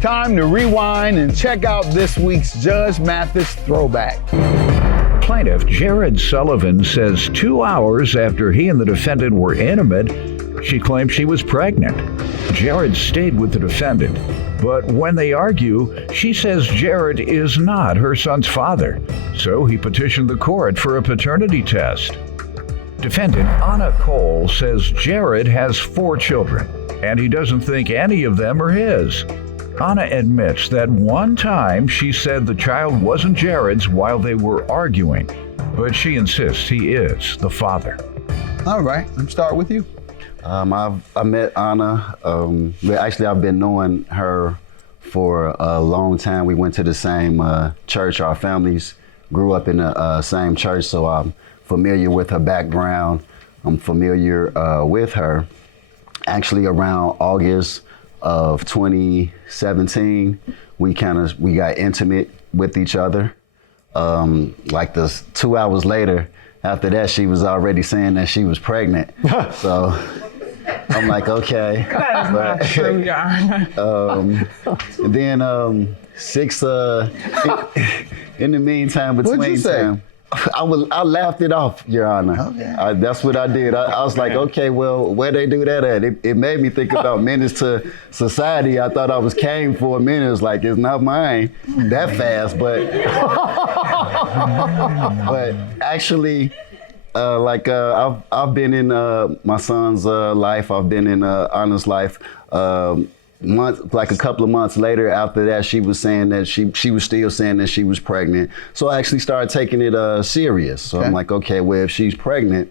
time to rewind and check out this week's Judge Mathis Throwback. Plaintiff Jared Sullivan says 2 hours after he and the defendant were intimate, she claimed she was pregnant. Jared stayed with the defendant, but when they argue, she says Jared is not her son's father, so he petitioned the court for a paternity test. Defendant Anna Cole says Jared has 4 children, and he doesn't think any of them are his. Anna admits that one time she said the child wasn't Jared's while they were arguing, but she insists he is the father. All right, let's start with you. I met Anna. Actually, I've been knowing her for a long time. We went to the same church. Our families grew up in the same church, so I'm familiar with her background. I'm familiar with her. Actually, around August of 2017, we got intimate with each other. Like 2 hours later, after that, she was already saying that she was pregnant. So I'm like, okay. That is not true, Your Honor. And then in the meantime, between What'd you say? time, I laughed it off, Your Honor. Okay. That's what I did. I was like, okay, well, where they do that at? It made me think about menace to society. I thought I was came for a minute. It's like, it's not mine that fast, but but actually, I've been in my son's life. I've been in Anna's life. A couple of months later, after that, she was saying that she was still saying that she was pregnant. So I actually started taking it serious. So I'm like, okay, well, if she's pregnant,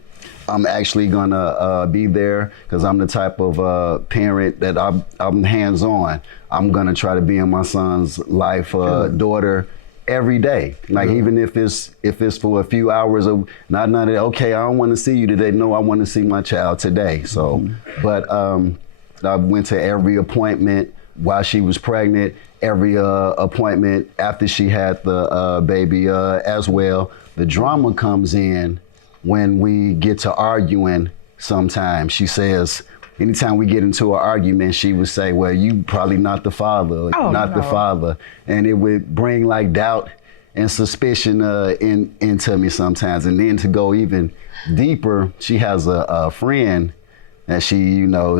I'm actually gonna be there because I'm the type of parent that I'm hands-on. I'm gonna try to be in my son's life, daughter, every day. Like even if it's for a few hours of not okay, I don't want to see you today. No, I want to see my child today. So, but I went to every appointment while she was pregnant, every appointment after she had the baby as well. The drama comes in when we get to arguing sometimes. She says, anytime we get into an argument, she would say, well, you probably not the father, or you're not the father. And it would bring like doubt and suspicion into me sometimes. And then to go even deeper, she has a friend that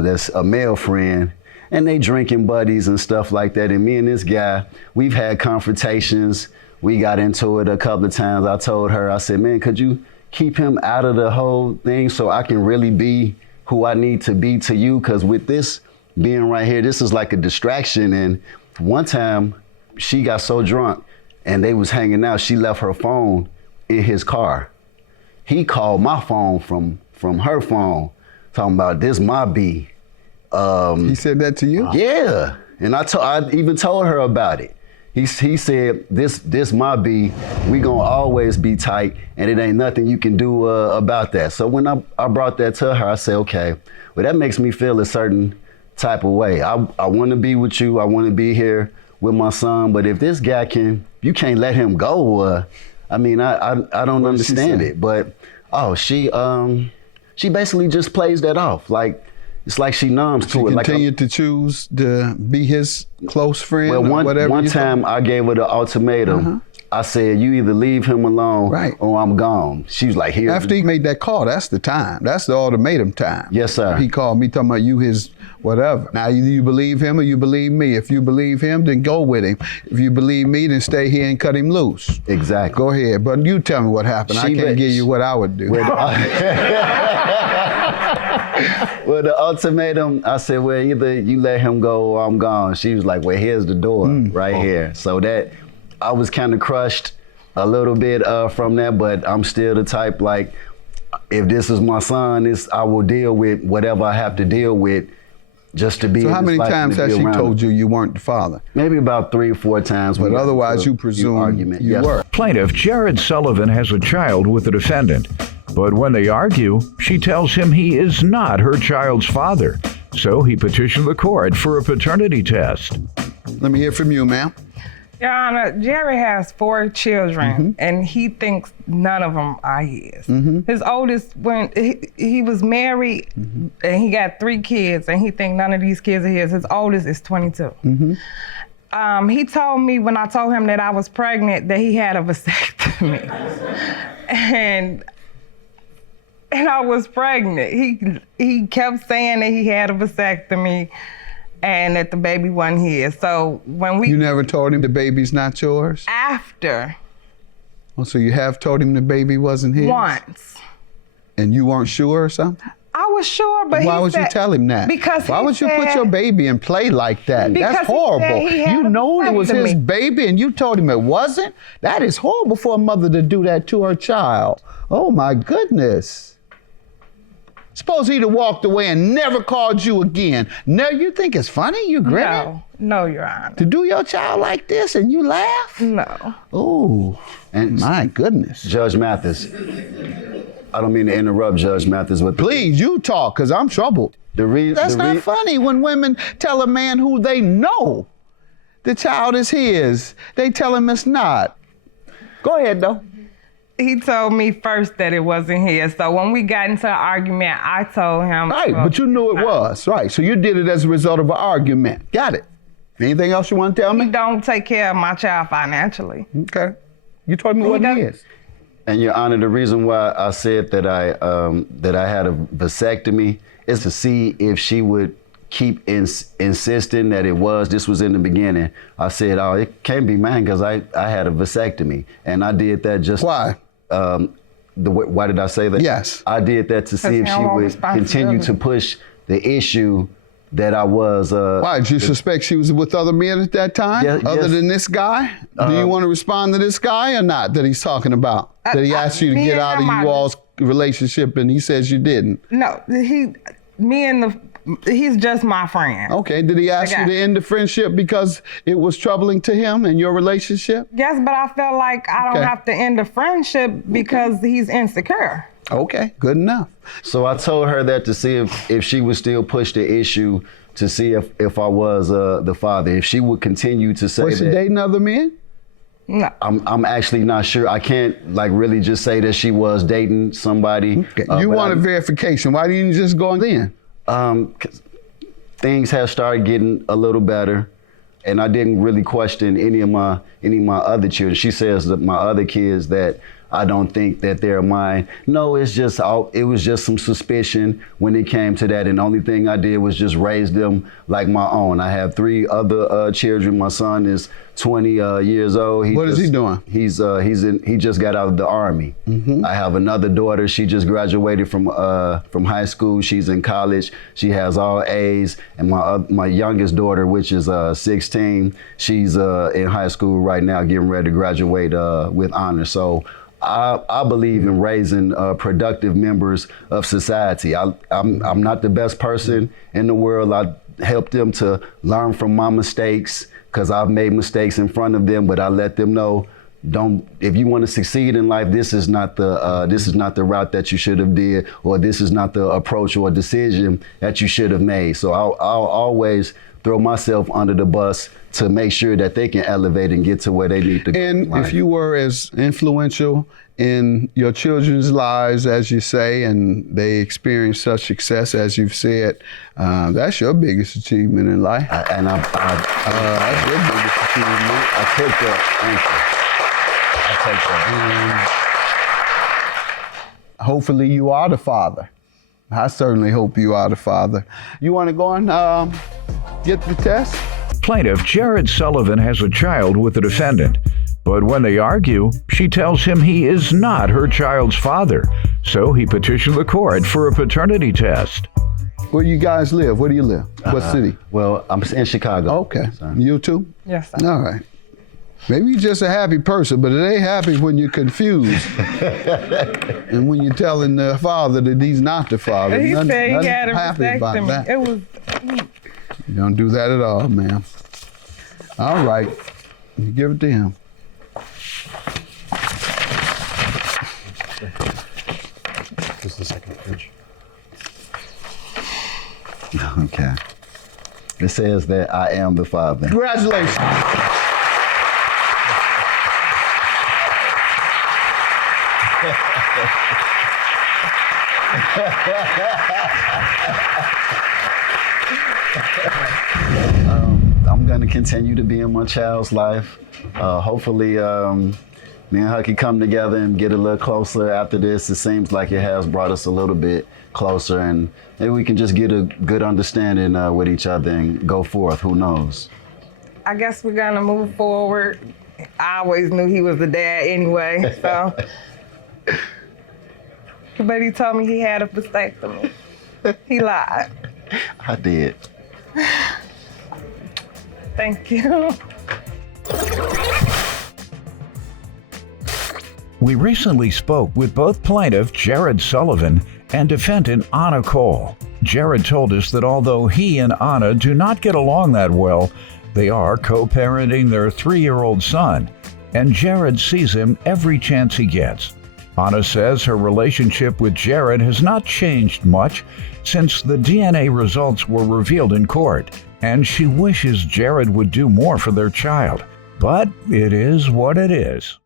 that's a male friend, and they drinking buddies and stuff like that. And me and this guy, we've had confrontations. We got into it a couple of times. I told her, I said, man, could you keep him out of the whole thing so I can really be who I need to be to you? Because with this being right here, this is like a distraction. And one time she got so drunk and they was hanging out, she left her phone in his car. He called my phone from her phone, talking about this my B. He said that to you? Yeah, and I even told her about it. He said, this my B, we gonna always be tight, and it ain't nothing you can do about that. So when I brought that to her, I said, okay, well that makes me feel a certain type of way. I wanna be with you, I wanna be here with my son, but if this guy you can't let him go, I don't understand it. But she basically just plays that off. Like, it's like she numbs to it. She continued to choose to be his close friend. Well, whatever one time I gave her the ultimatum. I said, you either leave him alone or I'm gone. She was like, here. After he made that call, that's the time. That's the ultimatum time. Yes, sir. He called me talking about you his whatever. Now, either you believe him or you believe me. If you believe him, then go with him. If you believe me, then stay here and cut him loose. Exactly. Go ahead. But you tell me what happened. I can't give you what I would do. Well, the ultimatum, I said, well, either you let him go or I'm gone. She was like, well, here's the door here. So that, I was kind of crushed a little bit from that, but I'm still the type, like, if this is my son, I will deal with whatever I have to deal with just to be in his life. So how many times has she told you you weren't the father? Maybe about 3 or 4 times. But otherwise you presume you were. Plaintiff Jared Sullivan has a child with the defendant, but when they argue, she tells him he is not her child's father. So he petitioned the court for a paternity test. Let me hear from you, ma'am. Your Honor, Jerry has 4 children, and he thinks none of them are his. His oldest, when he was married, and he got 3 kids, and he thinks none of these kids are his. His oldest is 22. He told me when I told him that I was pregnant that he had a vasectomy. and I was pregnant. He kept saying that he had a vasectomy and that the baby wasn't his. So when You never told him the baby's not yours? after Oh, so you have told him the baby wasn't his? once, And you weren't sure or something? I was sure, but Why he would you said- tell him that? Because why he would you put said- your baby in play like that? Because That's he said horrible. he had You a know it was his vasectomy. baby and you told him it wasn't? That is horrible for a mother to do that to her child. Oh my goodness. Suppose he'd have walked away and never called you again. No, you think it's funny? You grinning? No, Your Honor. To do your child like this and you laugh? No. Oh, And my goodness. Judge Mathis, I don't mean to interrupt, Judge Mathis, but Please, you talk, because I'm troubled. That's not funny when women tell a man who they know the child is his. They tell him it's not. Go ahead, though. He told me first that it wasn't his. So when we got into an argument, I told him. Right, but you knew it was. Right, so you did it as a result of an argument. Got it. Anything else you want to tell He me? don't take care of my child financially. Okay. You told me what it doesn't- is. And Your Honor, the reason why I said that I had a vasectomy is to see if she would keep insisting that this was in the beginning. I said, oh, it can't be mine because I had a vasectomy. And I did that just... Why? Why did I say that? Yes. I did that to see he if she don't want would continue to responsibility. push the issue that I was... Why? Did you suspect she was with other men at that time? Yeah, other yes. than this guy? Do you want to respond to this guy or not that he's talking about? That he asked you to me get and out of him, you all's relationship and he says you didn't? No, he's just my friend. Okay, did he ask you Okay. to end the friendship because it was troubling to him and your relationship? Yes, but I felt like I don't Okay. have to end the friendship because he's insecure. Okay, good enough. So I told her that to see if she would still push the issue to see if I was the father. If she would continue to say Was she that. dating other men? No. I'm actually not sure. I can't really just say that she was dating somebody. Okay. You but wanted verification. Why didn't you just go in? 'Cause things have started getting a little better, and I didn't really question any of my other children. She says that my other kids that I don't think that they're mine. No, it was just some suspicion when it came to that, and the only thing I did was just raise them like my own. I have 3 other children. My son is 20 years old. What is he doing? He just got out of the Army. I have another daughter. She just graduated from high school. She's in college. She has all A's. And my youngest daughter, which is 16, she's in high school right now, getting ready to graduate with honors. So I believe in raising productive members of society. I'm not the best person in the world. I help them to learn from my mistakes, because I've made mistakes in front of them, but I let them know, if you want to succeed in life, this is not the route that you should have did, or this is not the approach or decision that you should have made. So I'll always throw myself under the bus to make sure that they can elevate and get to where they need to go. And if you were as influential in your children's lives, as you say, and they experienced such success as you've said, that's your biggest achievement in life. That's your biggest achievement. I take that. Thank you. I take that. Hopefully you are the father. I certainly hope you are the father. You want to go and get the test? Plaintiff Jared Sullivan has a child with the defendant, but when they argue, she tells him he is not her child's father, so he petitioned the court for a paternity test. Where you guys live? Where do you live? What city? Well, I'm in Chicago. Okay. So. You too? Yes, sir. All right. Maybe you're just a happy person, but it ain't happy when you're confused. And when you're telling the father that he's not the father. He Nothing- said he nothing had a happy about vasectomy. that. It was. You don't do that at all, ma'am. All right. You give it to him. This is the second page. Okay. It says that I am the father. Congratulations. going to continue to be in my child's life. Hopefully, me and her can come together and get a little closer after this. It seems like it has brought us a little bit closer, and maybe we can just get a good understanding with each other and go forth. Who knows? I guess we're gonna move forward. I always knew he was the dad anyway, so. But he told me he had a vasectomy. He lied. I did. Thank you. We recently spoke with both plaintiff Jared Sullivan and defendant Anna Cole. Jared told us that although he and Anna do not get along that well, they are co-parenting their 3-year-old son, and Jared sees him every chance he gets. Anna says her relationship with Jared has not changed much since the DNA results were revealed in court, and she wishes Jared would do more for their child. But it is what it is.